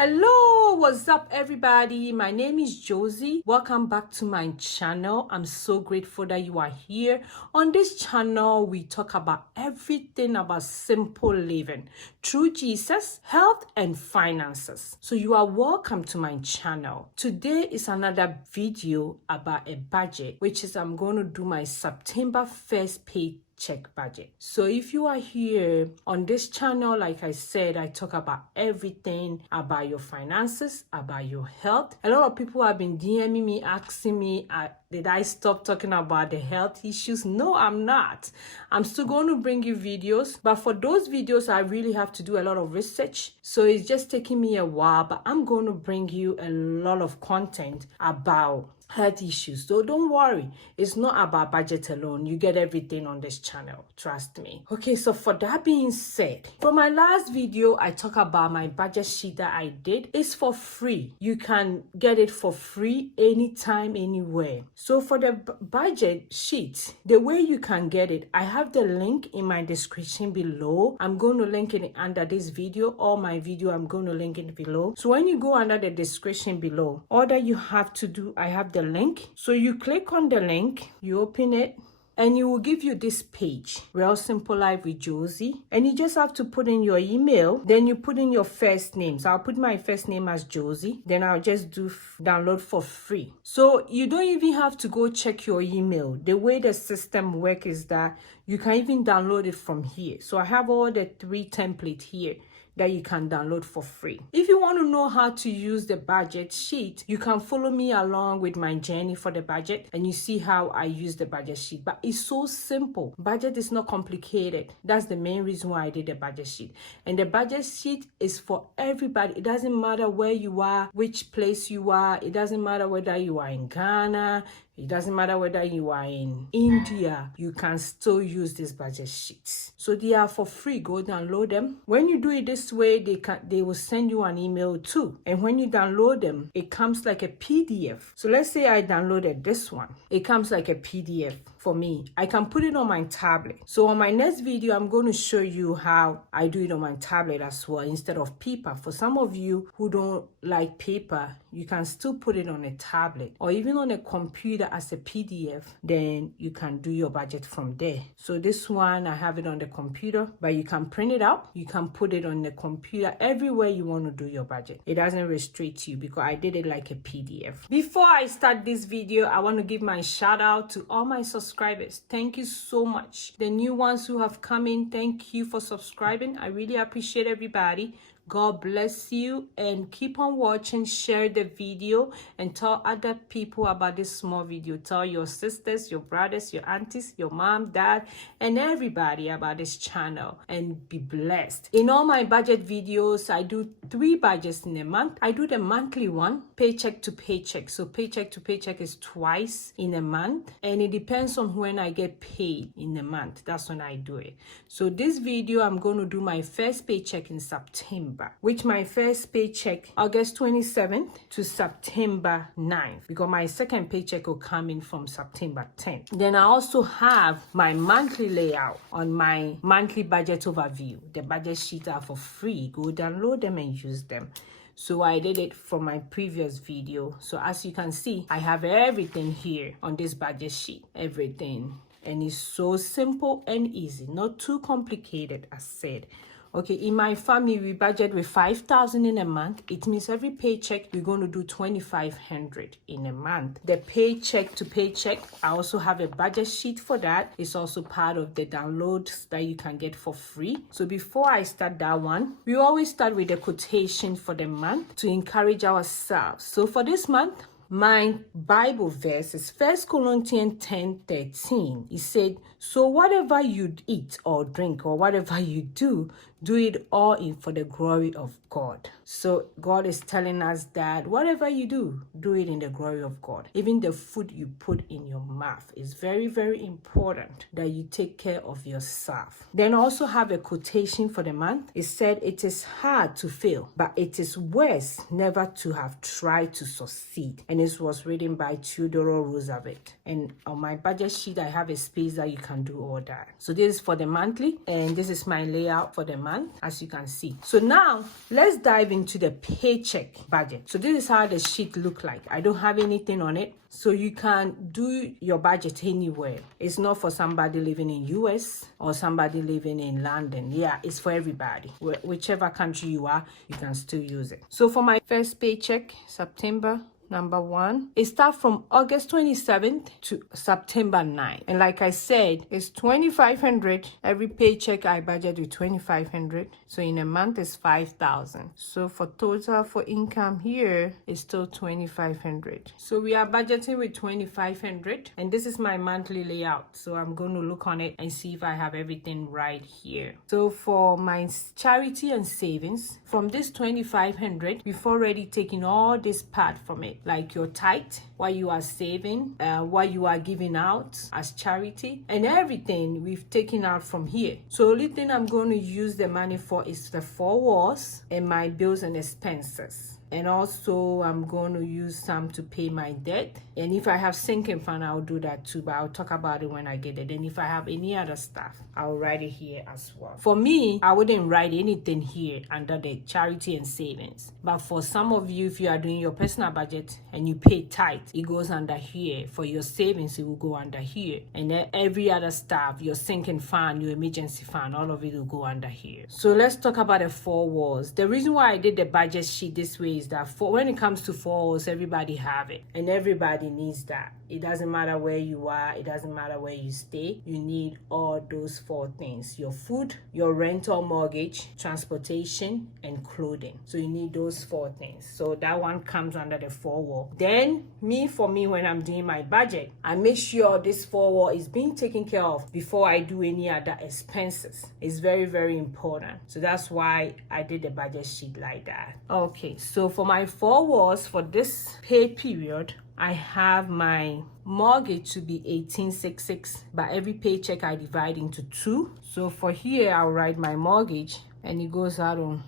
Hello, what's up everybody? My name is Josy. Welcome back to my channel. I'm so grateful that you are here. On this channel, we talk about everything about simple living through Jesus, health, and finances. So you are welcome to my channel. Today is another video about a budget, which is I'm going to do my September 1st paycheck budget. So if you are here on this channel, like I said, I talk about everything about your finances, about your health. A lot of people have been DMing me, asking me, did I stop talking about the health issues? No, I'm not. I'm still going to bring you videos, but for those videos, I really have to do a lot of research. So it's just taking me a while, but I'm going to bring you a lot of content about health issues. So don't worry, it's not about budget alone. You get everything on this channel, trust me. Okay, so for that being said, for my last video, I talk about my budget sheet that I did. It's for free. You can get it for free anytime, anywhere. So for the budget sheet, the way you can get it, I have the link in my description below. I'm going to link it under this video or my video. I'm going to link it below. So when you go under the description below, all that you have to do, I have the link. So you click on the link, you open it, and it will give you this page, Real Simple Life with Josy. And you just have to put in your email, then you put in your first name. So I'll put my first name as Josy, then I'll just do download for free. So you don't even have to go check your email. The way the system works is that you can even download it from here. So I have all the 3 templates here that you can download for free. If you want to know how to use the budget sheet, you can follow me along with my journey for the budget and you see how I use the budget sheet. But it's so simple. Budget is not complicated. That's the main reason why I did the budget sheet. And the budget sheet is for everybody. It doesn't matter where you are, which place you are. It doesn't matter whether you are in Ghana. It doesn't matter whether you are in India, you can still use these budget sheets. So they are for free. Go download them. When you do it this way, they will send you an email too. And when you download them, it comes like a PDF. So let's say I downloaded this one. It comes like a PDF for me. I can put it on my tablet. So on my next video, I'm going to show you how I do it on my tablet as well instead of paper. For some of you who don't like paper, you can still put it on a tablet or even on a computer as a PDF, then you can do your budget from there. So this one, I have it on the computer, but you can print it out. You can put it on the computer everywhere you want to do your budget. It doesn't restrict you because I did it like a PDF. Before I start this video, I want to give my shout out to all my subscribers. Thank you so much. The new ones who have come in, thank you for subscribing. I really appreciate everybody. God bless you and keep on watching, share the video and tell other people about this small video. Tell your sisters, your brothers, your aunties, your mom, dad, and everybody about this channel and be blessed. In all my budget videos, I do 3 budgets in a month. I do the monthly one, paycheck to paycheck. So paycheck to paycheck is twice in a month and it depends on when I get paid in a month. That's when I do it. So this video, I'm going to do my first paycheck in September, which my first paycheck August 27th to September 9th, because my second paycheck will come in from September 10th. Then I also have my monthly layout on my monthly budget overview. The budget sheets are for free. Go download them and use them. So I did it from my previous video. So as you can see, I have everything here on this budget sheet, everything. And it's so simple and easy, not too complicated as said. Okay, in my family, we budget with $5,000 in a month. It means every paycheck, we're going to do $2,500 in a month. The paycheck to paycheck, I also have a budget sheet for that. It's also part of the downloads that you can get for free. So before I start that one, we always start with the quotation for the month to encourage ourselves. So for this month, my Bible verse is 1 Corinthians 10:13. It said, so whatever you eat or drink or whatever you do it all in for the glory of God. So God is telling us that whatever you do it in the glory of God. Even the food you put in your mouth is very, very important that you take care of yourself. Then also have a quotation for the month. It said, it is hard to fail, but it is worse never to have tried to succeed. And this was written by Theodore Roosevelt. And on my budget sheet, I have a space that you can do all that. So this is for the monthly, and this is my layout for the month. month, as you can see. So now let's dive into the paycheck budget. So this is how the sheet look like. I don't have anything on it, so you can do your budget anywhere. It's not for somebody living in US or somebody living in London. Yeah, it's for everybody. Whichever country you are, you can still use it. So for my first paycheck, September number 1, it starts from August 27th to September 9th. And like I said, it's $2,500. Every paycheck I budget with $2,500. So in a month it's $5,000. So for total for income here, it's still $2,500. So we are budgeting with $2,500, and this is my monthly layout. So I'm going to look on it and see if I have everything right here. So for my charity and savings, from this $2,500, we've already taken all this part from it, like your tithe, what you are saving, what you are giving out as charity, and everything we've taken out from here. So only thing I'm going to use the money for is the 4 walls and my bills and expenses. And also I'm going to use some to pay my debt. And if I have sinking fund, I'll do that too, but I'll talk about it when I get it. And if I have any other stuff, I'll write it here as well. For me, I wouldn't write anything here under the charity and savings. But for some of you, if you are doing your personal budget and you pay tithe, it goes under here. For your savings, it will go under here. And then every other stuff, your sinking fund, your emergency fund, all of it will go under here. So let's talk about the 4 walls. The reason why I did the budget sheet this way is that when it comes to 4 walls, everybody have it. And everybody needs that. It doesn't matter where you are. It doesn't matter where you stay. You need all those 4 things. Your food, your rent or mortgage, transportation, and clothing. So you need those 4 things. So that one comes under the 4 wall. Then for me, when I'm doing my budget, I make sure this 4 wall is being taken care of before I do any other expenses. It's very, very important. So that's why I did the budget sheet like that. Okay, so for my 4 walls for this pay period, I have my mortgage to be $1,866, but every paycheck I divide into 2. So for here, I'll write my mortgage, and it goes out on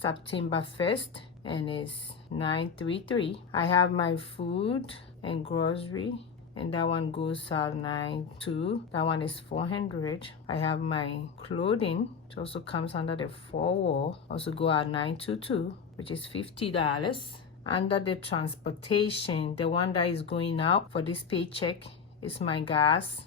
September 1st, and it's $933. I have my food and grocery, and that one goes out $922. That one is $400. I have my clothing, which also comes under the 4 wall, also go out $922, which is $50. Under the transportation, the one that is going out for this paycheck is my gas,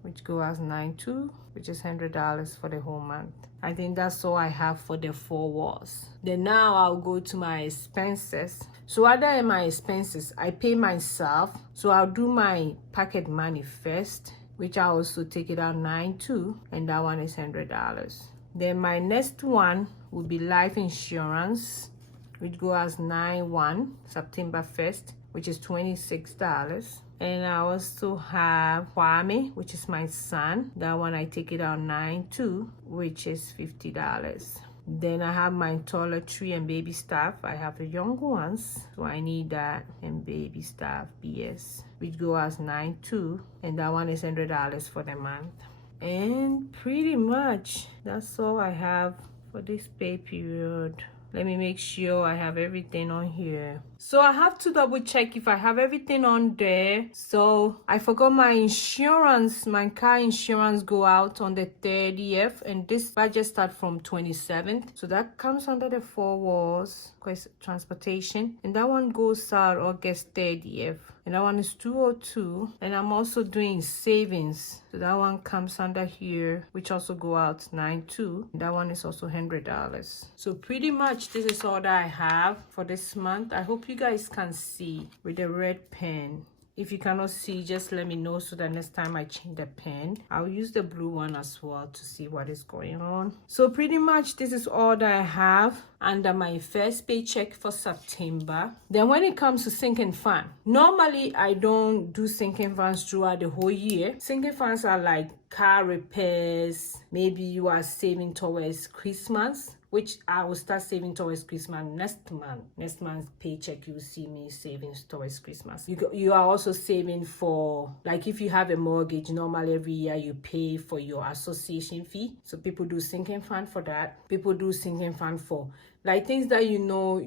which goes as $92, which is $100 for the whole month. I think that's all I have for the 4 walls. Then now I'll go to my expenses. So other my expenses, I pay myself. So I'll do my pocket money first, which I also take it out $92, and that one is $100. Then my next one will be life insurance, which goes as $91, September 1st, which is $26. And I also have Kwame, which is my son. That one I take it out $92, which is $50. Then I have my toiletry and baby stuff. I have the young ones, so I need that, and baby stuff, BS, which goes as $92, and that one is $100 for the month. And pretty much that's all I have for this pay period. Let me make sure I have everything on here. So I have to double check if I have everything on there. So I forgot my insurance. My car insurance go out on the 30th, and this budget start from 27th. So that comes under the 4 walls, transportation, and that one goes out August 30th. And that one is $202. And I'm also doing savings. So that one comes under here, which also go out $92. That one is also $100. So pretty much this is all that I have for this month. I hope you guys can see with the red pen. If you cannot see, just let me know so that next time I change the pen, I'll use the blue one as well to see what is going on. So pretty much this is all that I have under my first paycheck for September. Then when it comes to sinking fund, normally I don't do sinking funds throughout the whole year. Sinking funds are like car repairs. Maybe you are saving towards Christmas, which I will start saving towards Christmas next month. Next month's paycheck, you will see me saving towards Christmas. You are also saving for, like if you have a mortgage, normally every year you pay for your association fee. So people do sinking fund for that. People do sinking fund for like things that you know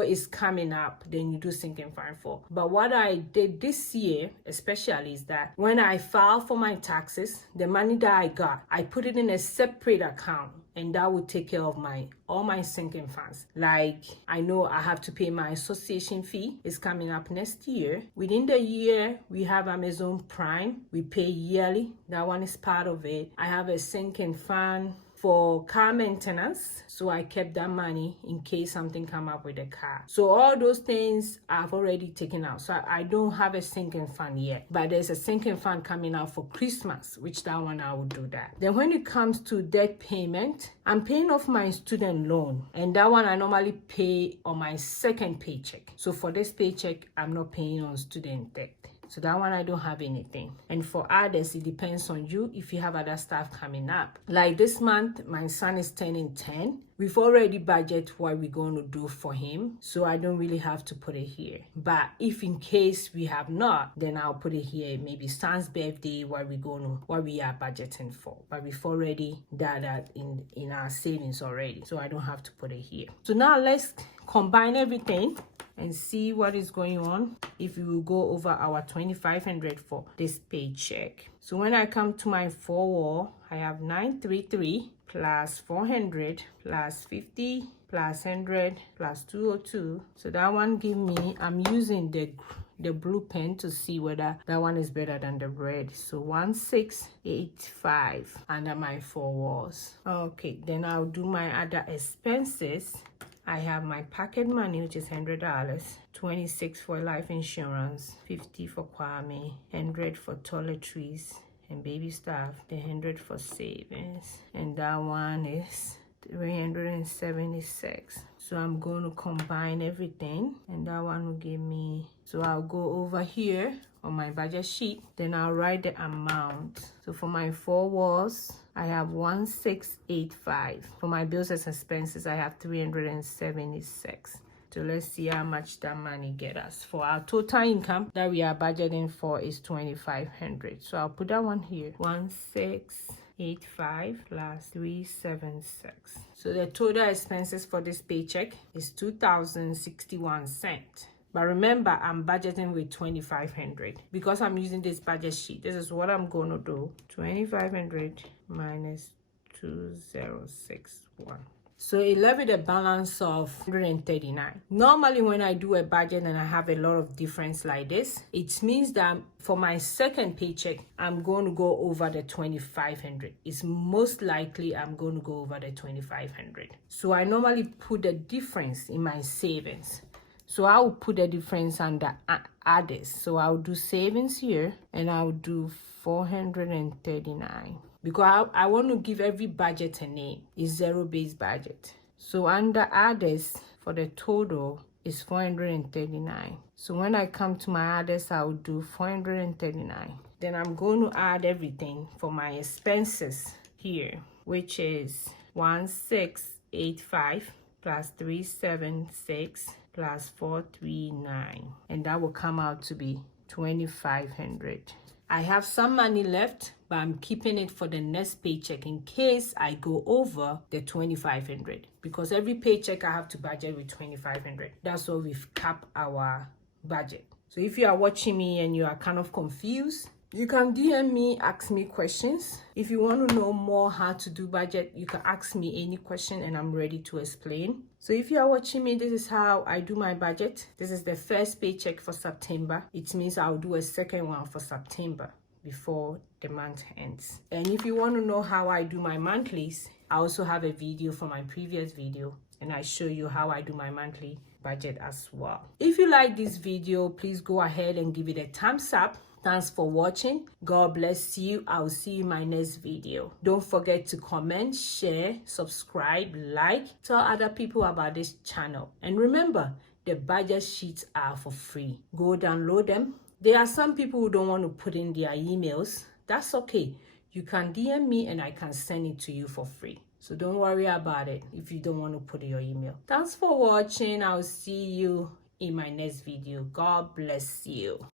is coming up, then you do sinking fund for. But what I did this year especially is that when I filed for my taxes, the money that I got, I put it in a separate account, and that would take care of all my sinking funds. Like, I know I have to pay my association fee. It's coming up next year. Within the year, we have Amazon Prime. We pay yearly. That one is part of it. I have a sinking fund for car maintenance, so I kept that money in case something come up with the car. So all those things I've already taken out, so I don't have a sinking fund yet, but there's a sinking fund coming out for Christmas, which that one I will do that. Then when it comes to debt payment, I'm paying off my student loan, and that one I normally pay on my second paycheck. So for this paycheck, I'm not paying on student debt. So that one I don't have anything. And for others, it depends on you if you have other stuff coming up. Like this month, my son is turning 10. We've already budgeted what we're going to do for him, so I don't really have to put it here. But if in case we have not, then I'll put it here. Maybe son's birthday, what we are budgeting for. But we've already done that in our savings already, so I don't have to put it here. So now let's combine everything and see what is going on if we will go over our $2,500 for this paycheck. So when I come to my forward, I have 933 plus 400 plus 50 plus 100 plus 202. So that one give me, I'm using the blue pen to see whether that one is better than the red. So 1685 under my four walls. Okay, then I'll do my other expenses. I have my pocket money, which is $100, 26 for life insurance, 50 for Kwame, 100 for toiletries and baby stuff, the 100 for savings, and that one is 376. So I'm going to combine everything, and that one will give me, so I'll go over here on my budget sheet, then I'll write the amount. So for my four walls, I have 1685. For my bills and expenses, I have 376. So let's see how much that money get us. For our total income that we are budgeting for is 2,500. So I'll put that one here. 1685 plus 376. So the total expenses for this paycheck is 2,061 cents. But remember, I'm budgeting with 2,500 because I'm using this budget sheet. This is what I'm going to do. 2,500 minus 2061. So it left with a balance of 139. Normally, when I do a budget and I have a lot of difference like this, it means that for my second paycheck, I'm going to go over the 2,500. It's most likely I'm going to go over the 2,500. So I normally put the difference in my savings. So I will put the difference under others. So I'll do savings here, and I'll do 439. Because I want to give every budget a name. It's zero-based budget. So under others, for the total, is 439. So when I come to my others, I'll do 439. Then I'm going to add everything for my expenses here, which is 1685 plus 376 plus 439. And that will come out to be 2,500. I have some money left, but I'm keeping it for the next paycheck in case I go over the 2,500. Because every paycheck I have to budget with 2,500. That's why we've capped our budget. So if you are watching me and you are kind of confused, you can DM me, ask me questions. If you want to know more how to do budget, you can ask me any question and I'm ready to explain. So if you are watching me, this is how I do my budget. This is the first paycheck for September. It means I'll do a second one for September before the month ends. And if you want to know how I do my monthlies, I also have a video from my previous video and I show you how I do my monthly budget as well. If you like this video, please go ahead and give it a thumbs up. Thanks for watching. God bless you. I'll see you in my next video. Don't forget to comment, share, subscribe, like, tell other people about this channel. And remember, the budget sheets are for free. Go download them. There are some people who don't want to put in their emails. That's okay. You can DM me and I can send it to you for free. So don't worry about it if you don't want to put in your email. Thanks for watching. I'll see you in my next video. God bless you.